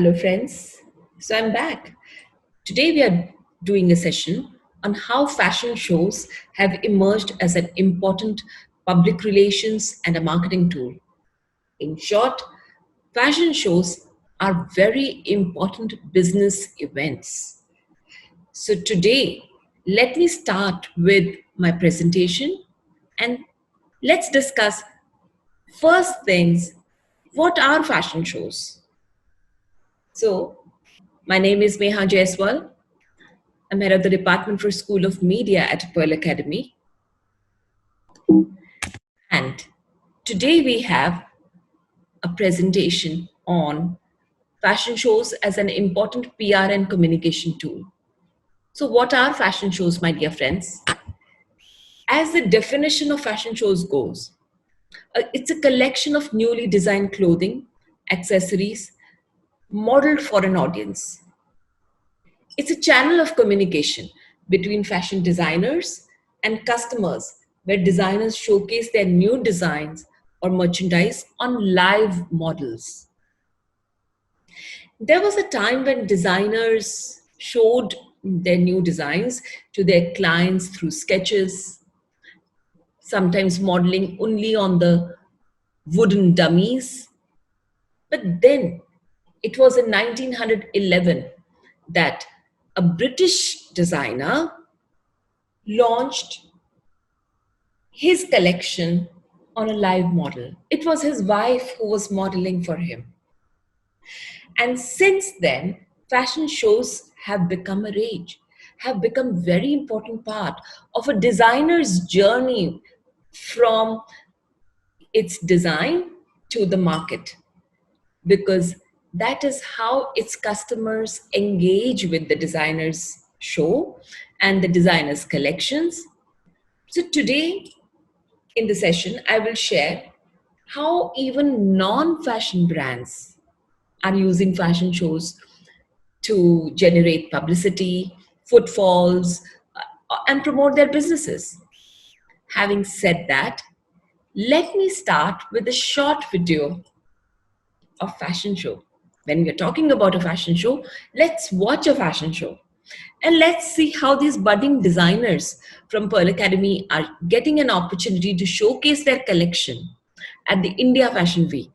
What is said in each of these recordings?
Hello, friends. So I'm back. Today we are doing a session on how fashion shows have emerged as an important public relations and a marketing tool. In short, fashion shows are very important business events. So today, let me start with my presentation and let's discuss first things, what are fashion shows? So, my name is Meha Jaiswal. I'm head of the Department for School of Media at Pearl Academy. And today we have a presentation on fashion shows as an important PR and communication tool. So, what are fashion shows, my dear friends? As the definition of fashion shows goes, it's a collection of newly designed clothing, accessories, modeled for an audience. It's a channel of communication between fashion designers and customers where designers showcase their new designs or merchandise on live models. There was a time when designers showed their new designs to their clients through sketches, sometimes modeling only on the wooden dummies. But then it was in 1911 that a British designer launched his collection on a live model. It was his wife who was modeling for him. And since then, fashion shows have become a rage, have become very important part of a designer's journey from its design to the market, because that is how its customers engage with the designer's show and the designer's collections. So today in the session, I will share how even non fashion brands are using fashion shows to generate publicity, footfalls, and promote their businesses. Having said that, let me start with a short video of fashion show. When we're talking about a fashion show, let's watch a fashion show. And let's see how these budding designers from Pearl Academy are getting an opportunity to showcase their collection at the India Fashion Week,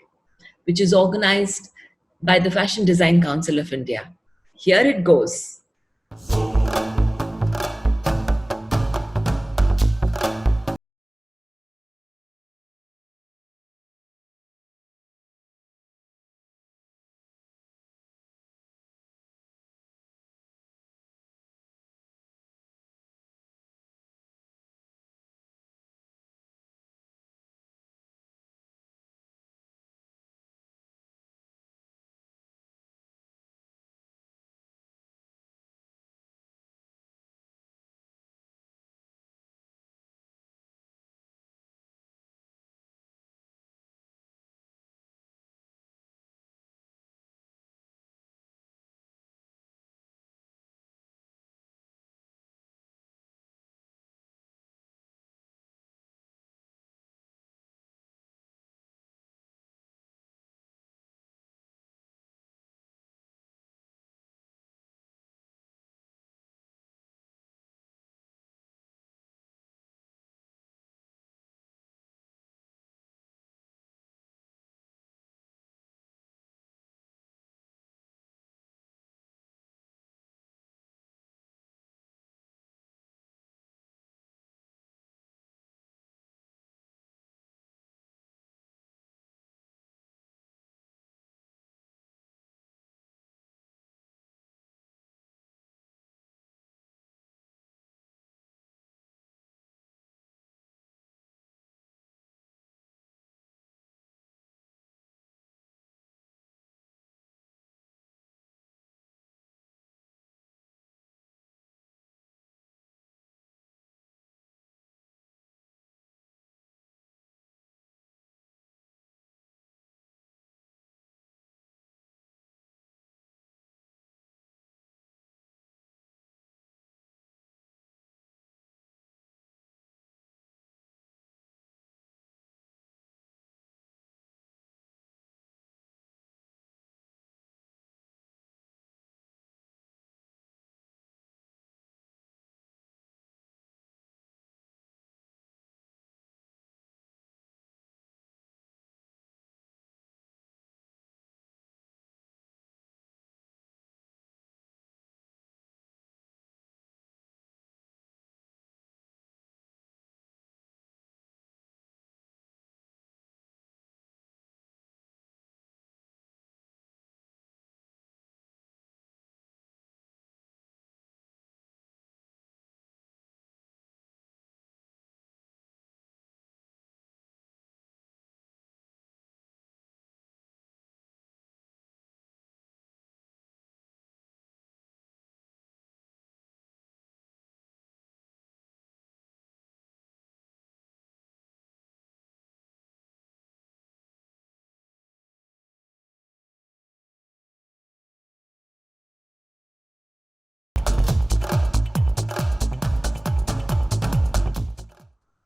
which is organized by the Fashion Design Council of India. Here it goes.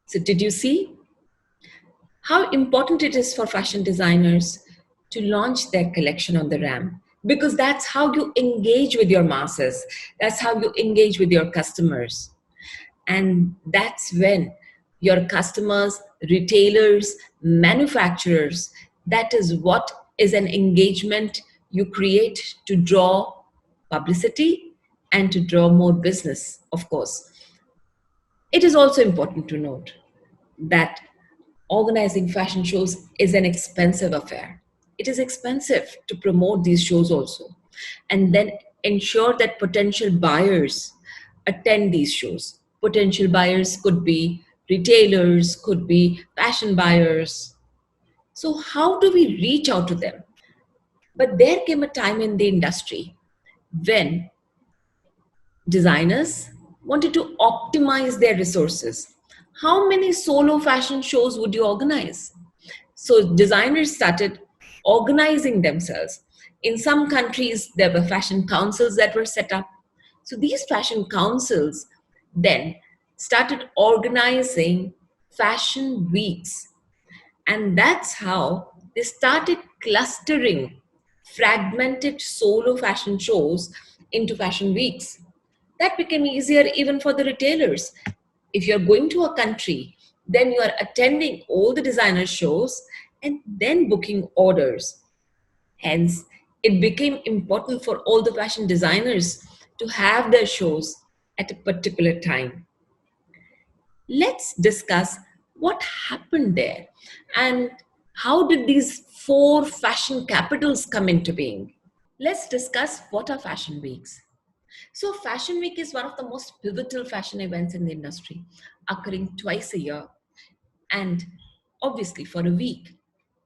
So, did you see how important it is for fashion designers to launch their collection on the ramp? Because that's how you engage with your masses, that's how you engage with your customers. And that's when your customers, retailers, manufacturers, that is what is an engagement you create to draw publicity and to draw more business, of course. It is also important to note that organizing fashion shows is an expensive affair. It is expensive to promote these shows also, and then ensure that potential buyers attend these shows. Potential buyers could be retailers, could be fashion buyers. So, how do we reach out to them? But there came a time in the industry when designers wanted to optimize their resources. How many solo fashion shows would you organize? So designers started organizing themselves. In some countries, there were fashion councils that were set up. So these fashion councils then started organizing fashion weeks. And that's how they started clustering fragmented solo fashion shows into fashion weeks. That became easier even for the retailers. If you're going to a country, then you are attending all the designer shows and then booking orders. Hence, it became important for all the fashion designers to have their shows at a particular time. Let's discuss what happened there and how did these four fashion capitals come into being. Let's discuss what are fashion weeks. So, Fashion Week is one of the most pivotal fashion events in the industry, occurring twice a year and obviously for a week,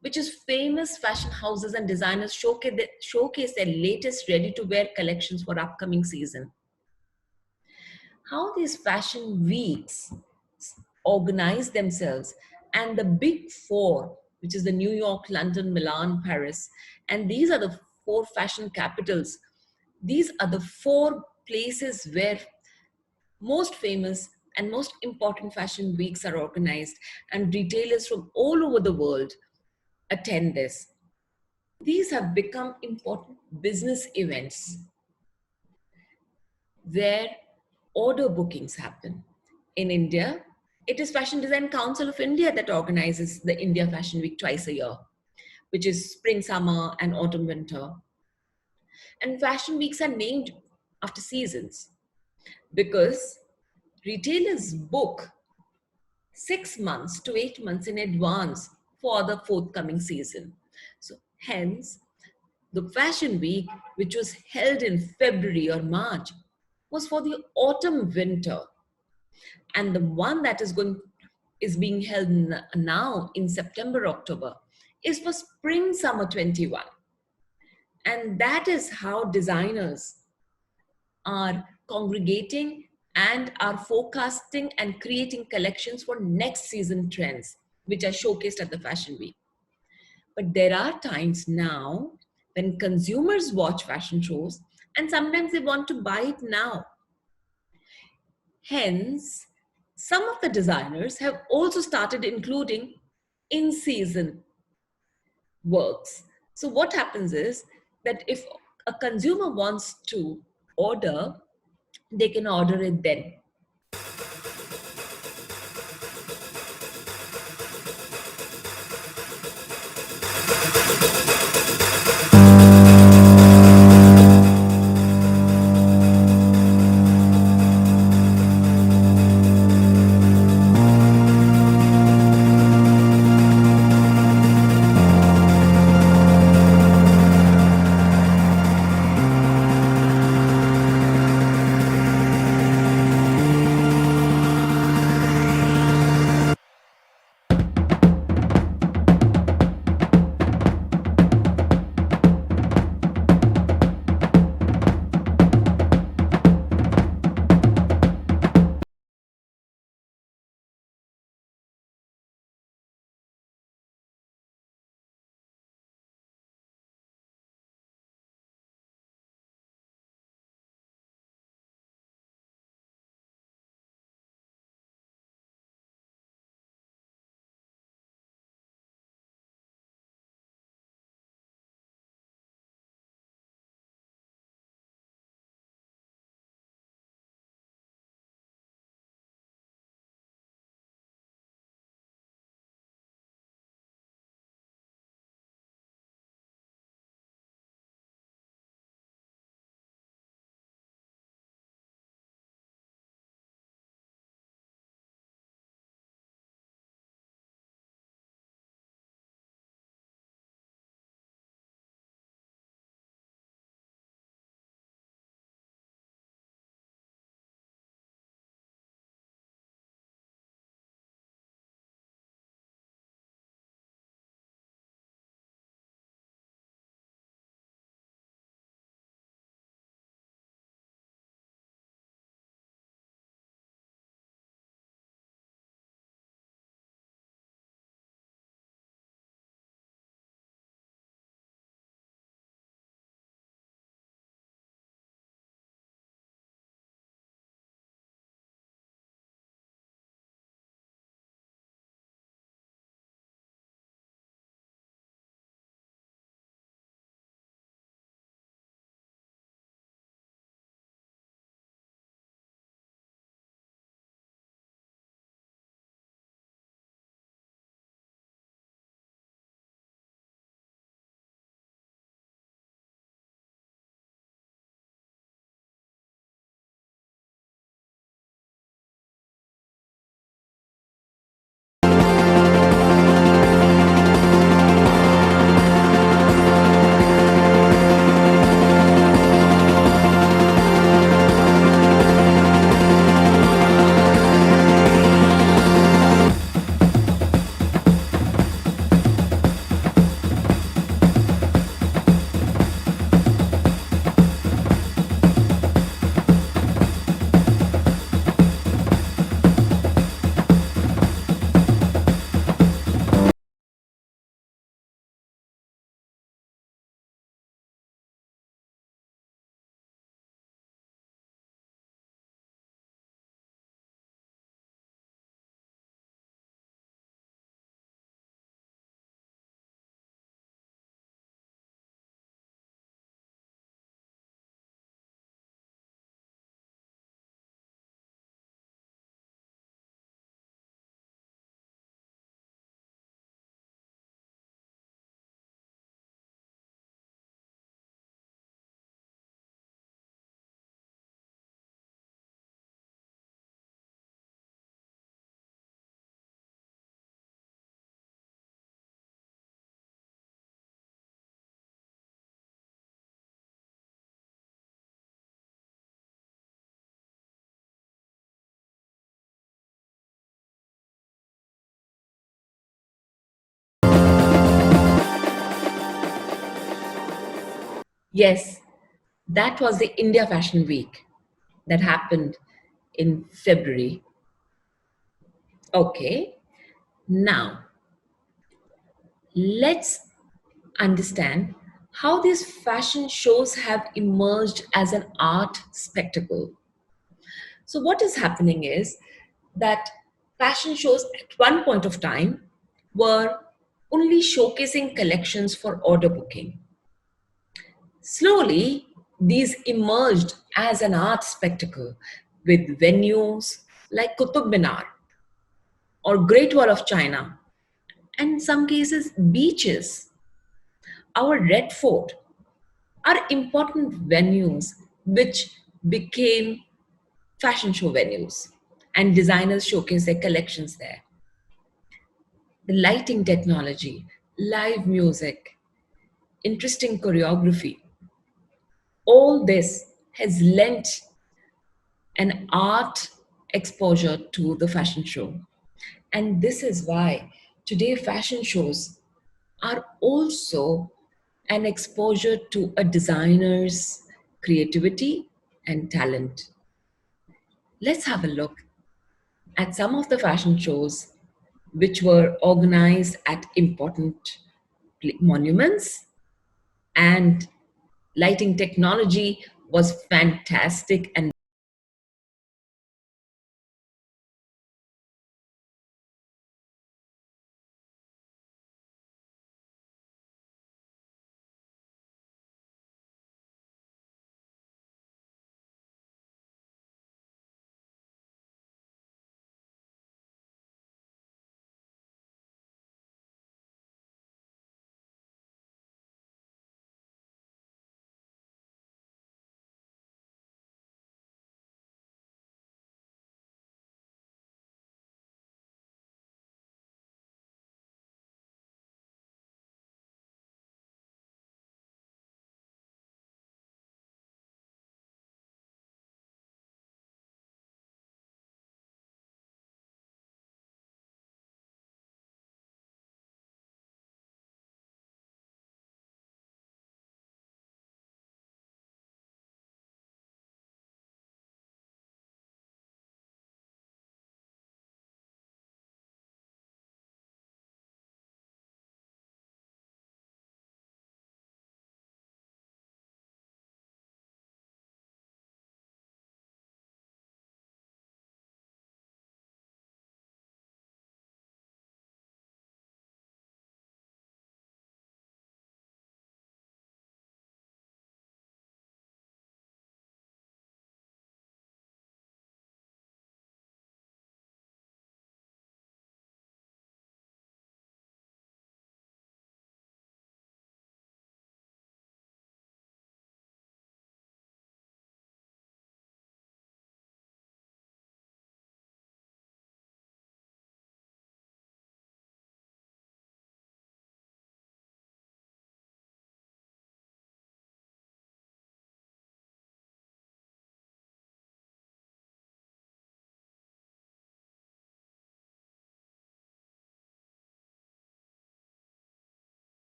which is famous fashion houses and designers showcase their latest ready to wear collections for upcoming season. How these fashion weeks organize themselves, and the big four, which is the New York, London, Milan, Paris, and these are the four fashion capitals. These are the four places where most famous and most important fashion weeks are organized, and retailers from all over the world attend this. These have become important business events where order bookings happen. In India, it is Fashion Design Council of India that organizes the India Fashion Week twice a year, which is spring, summer, and autumn, winter. And fashion weeks are named after seasons because retailers book 6 months to 8 months in advance for the forthcoming season. So, hence, the fashion week, which was held in February or March, was for the autumn winter, and the one that is being held now in September October is for spring summer 21. And that is how designers are congregating and are forecasting and creating collections for next season trends, which are showcased at the Fashion Week. But there are times now when consumers watch fashion shows and sometimes they want to buy it now. Hence, some of the designers have also started including in season works. So, what happens is that if a consumer wants to order, they can order it then. Yes, that was the India Fashion Week that happened in February. Okay, now let's understand how these fashion shows have emerged as an art spectacle. So, what is happening is that fashion shows at one point of time were only showcasing collections for order booking. Slowly, these emerged as an art spectacle with venues like Qutub Minar or Great Wall of China, and in some cases, beaches. Our Red Fort are important venues which became fashion show venues, and designers showcase their collections there. The lighting technology, live music, interesting choreography, all this has lent an art exposure to the fashion show. And this is why today fashion shows are also an exposure to a designer's creativity and talent. Let's have a look at some of the fashion shows which were organized at important monuments, and lighting technology was fantastic and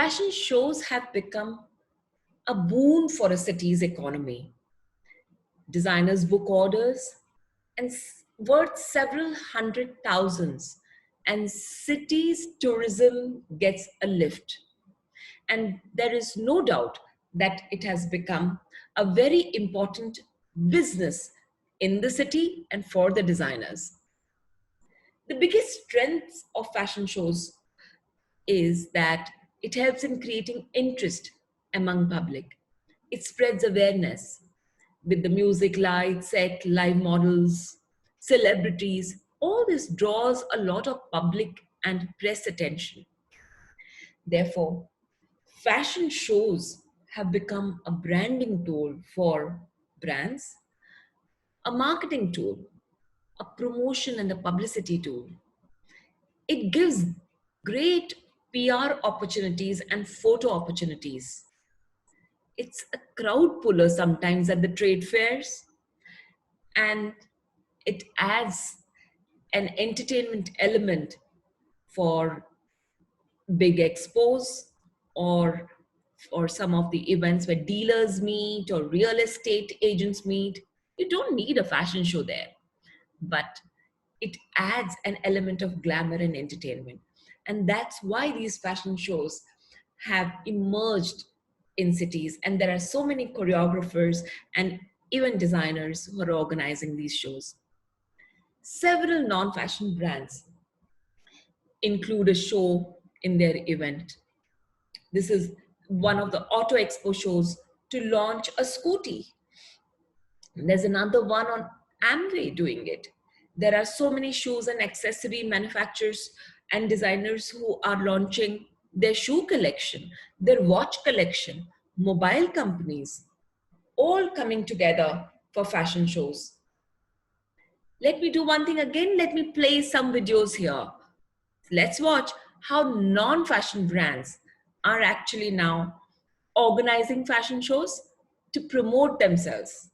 Fashion shows have become a boon for a city's economy. Designers book orders and worth several hundred thousands, and cities' tourism gets a lift. And there is no doubt that it has become a very important business in the city and for the designers. The biggest strength of fashion shows is that it helps in creating interest among public. It spreads awareness with the music, lights, set, live models, celebrities. All this draws a lot of public and press attention. Therefore, fashion shows have become a branding tool for brands, a marketing tool, a promotion and a publicity tool. It gives great PR opportunities and photo opportunities. It's a crowd puller sometimes at the trade fairs, and it adds an entertainment element for big expos or some of the events where dealers meet or real estate agents meet. You don't need a fashion show there, but it adds an element of glamour and entertainment. And that's why these fashion shows have emerged in cities. And there are so many choreographers and even designers who are organizing these shows. Several non-fashion brands include a show in their event. This is one of the Auto Expo shows to launch a scooty. There's another one on Amway doing it. There are so many shoes and accessory manufacturers and designers who are launching their shoe collection, their watch collection, mobile companies, all coming together for fashion shows. Let me do one thing again. Let me play some videos here. Let's watch how non-fashion brands are actually now organizing fashion shows to promote themselves.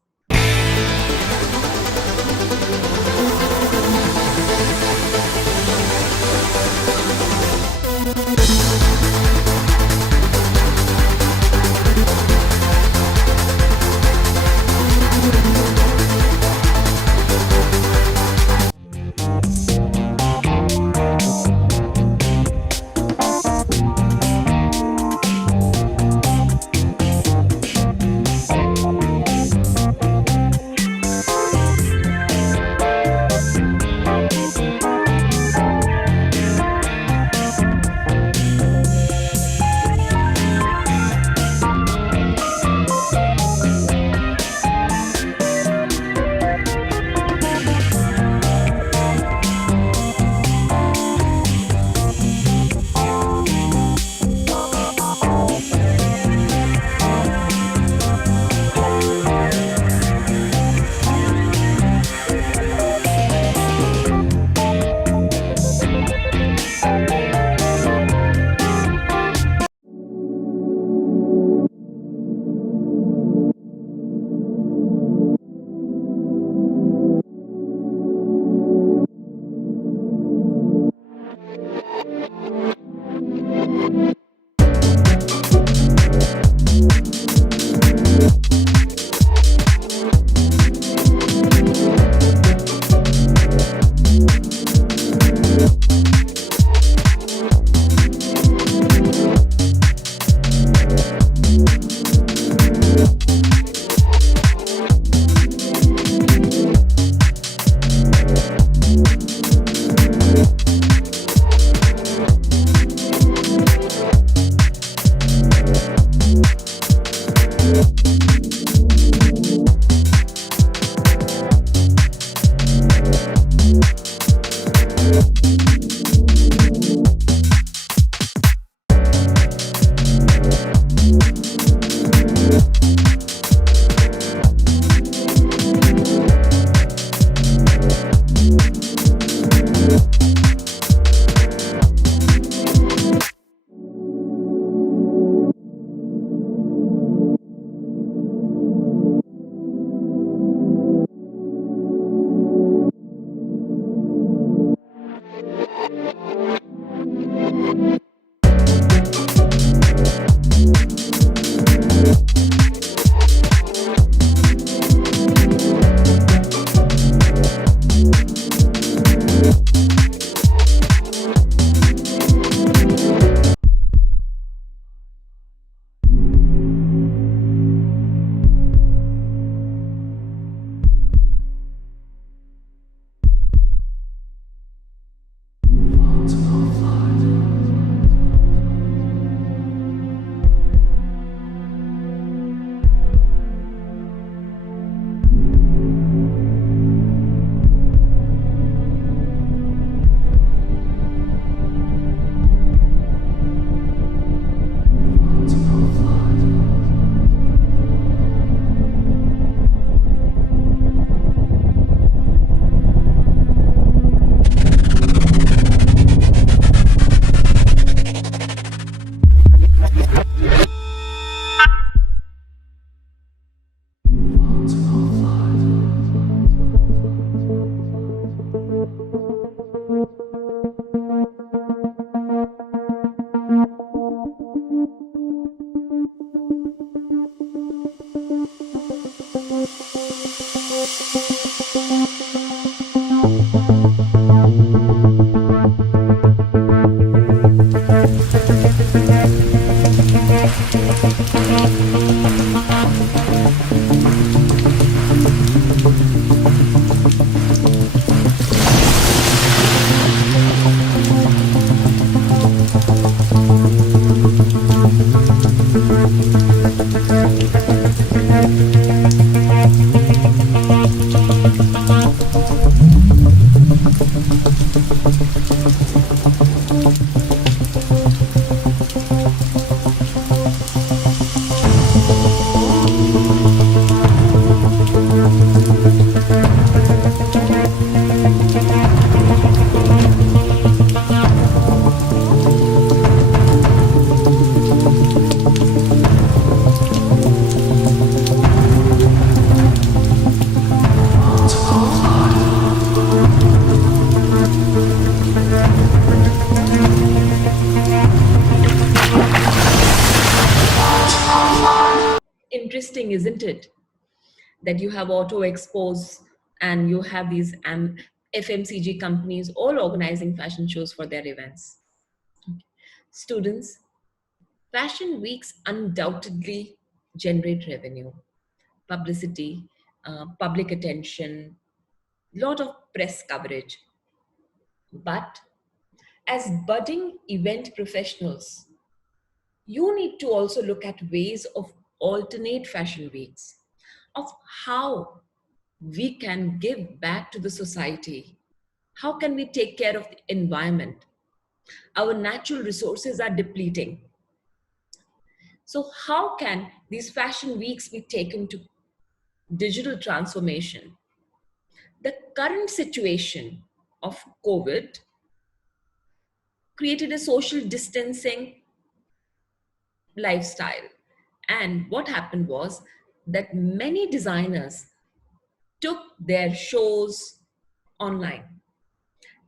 interesting, isn't it? That you have auto expos and you have these FMCG companies all organizing fashion shows for their events. Students, fashion weeks undoubtedly generate revenue, publicity, public attention, lot of press coverage. But as budding event professionals, you need to also look at ways of alternate fashion weeks, of how we can give back to the society. How can we take care of the environment? Our natural resources are depleting. So, how can these fashion weeks be taken to digital transformation? The current situation of COVID created a social distancing lifestyle. And what happened was that many designers took their shows online,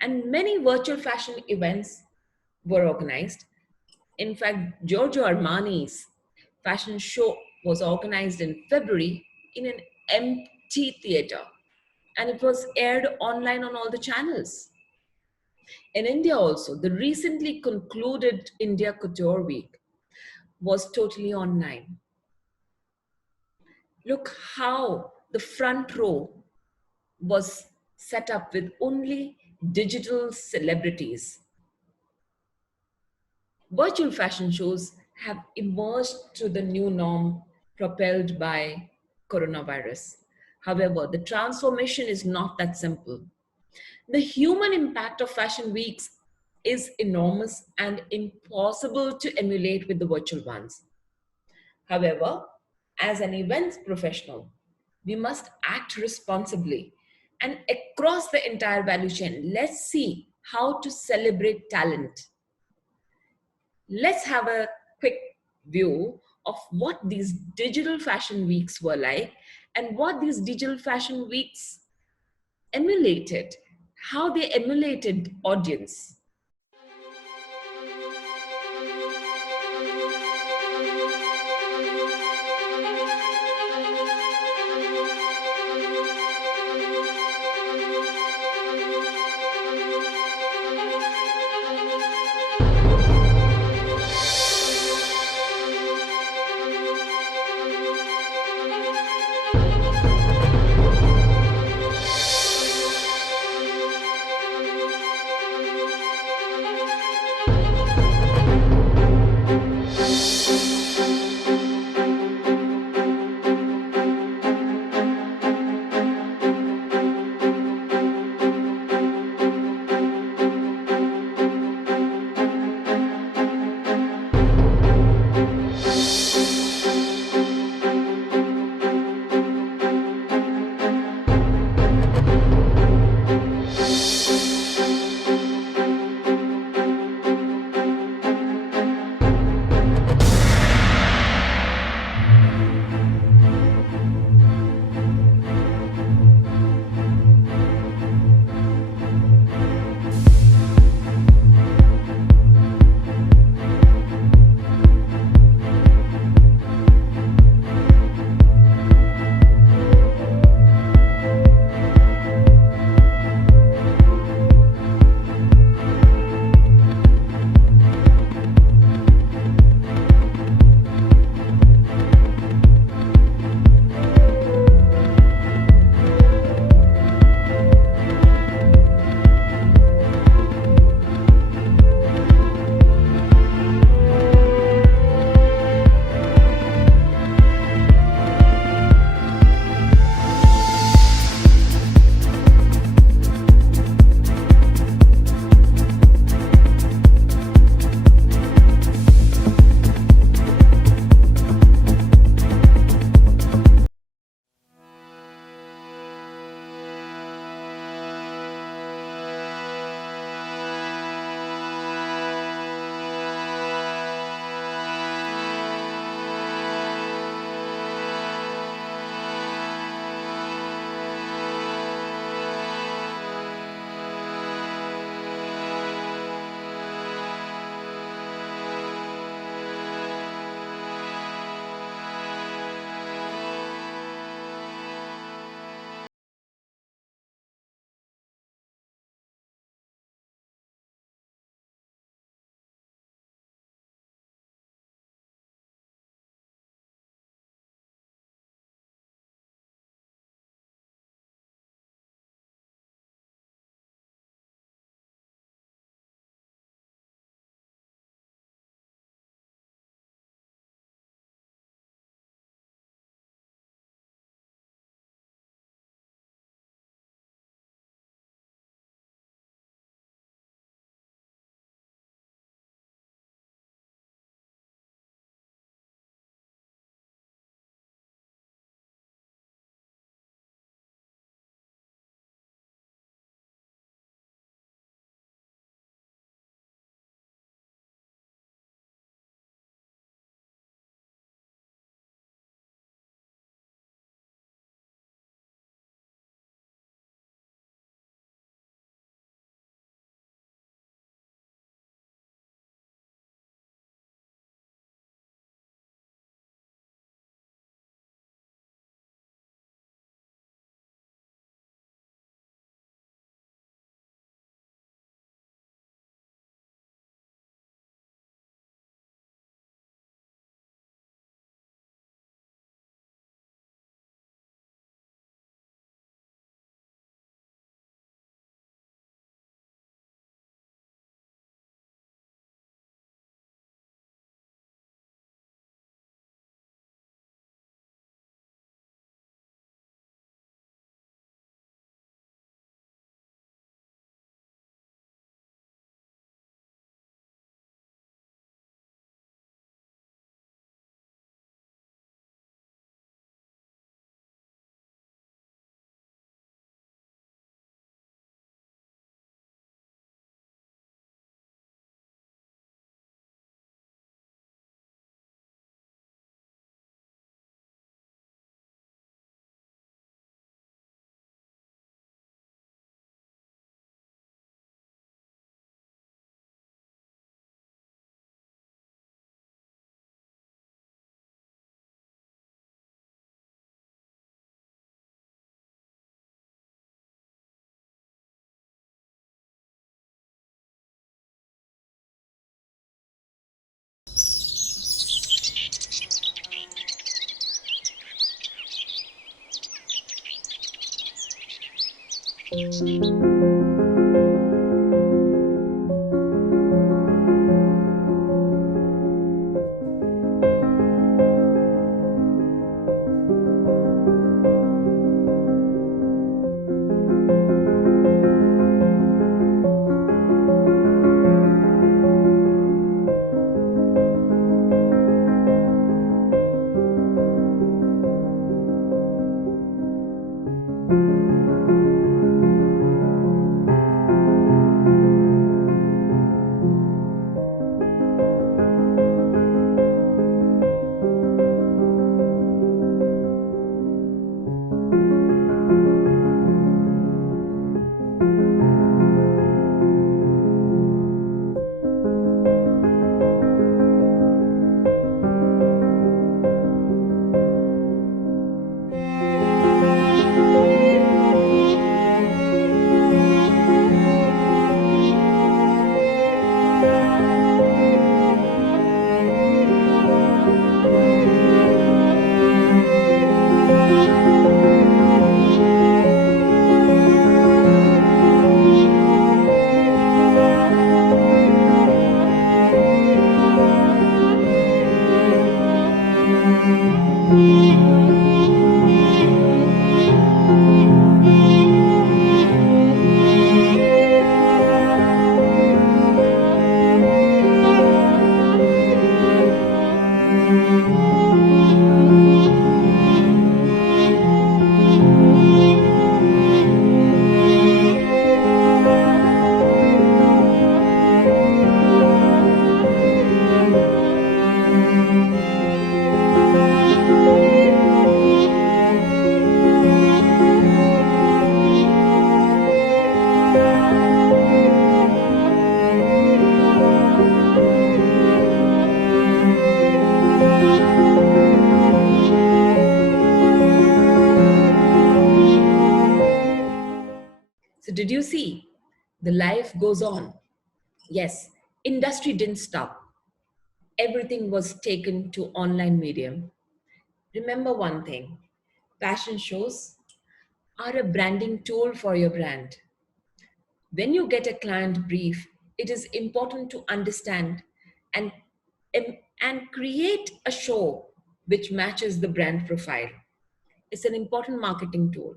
and many virtual fashion events were organized. In fact, Giorgio Armani's fashion show was organized in February in an empty theater, and it was aired online on all the channels. In India also, the recently concluded India Couture Week was totally online. Look how the front row was set up with only digital celebrities. Virtual fashion shows have emerged to the new norm propelled by coronavirus. However, the transformation is not that simple. The human impact of fashion weeks is enormous and impossible to emulate with the virtual ones. However, as an events professional, we must act responsibly and across the entire value chain. Let's see how to celebrate talent. Let's have a quick view of what these digital fashion weeks were like and what these digital fashion weeks emulated, how they emulated audience. So, did you see? The life goes on. Yes, industry didn't stop. Everything was taken to online medium. Remember one thing, fashion shows are a branding tool for your brand. When you get a client brief, it is important to understand and, and create a show which matches the brand profile. It's an important marketing tool.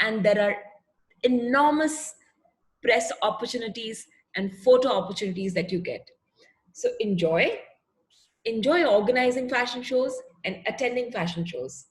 And there are enormous press opportunities and photo opportunities that you get. So enjoy organizing fashion shows and attending fashion shows.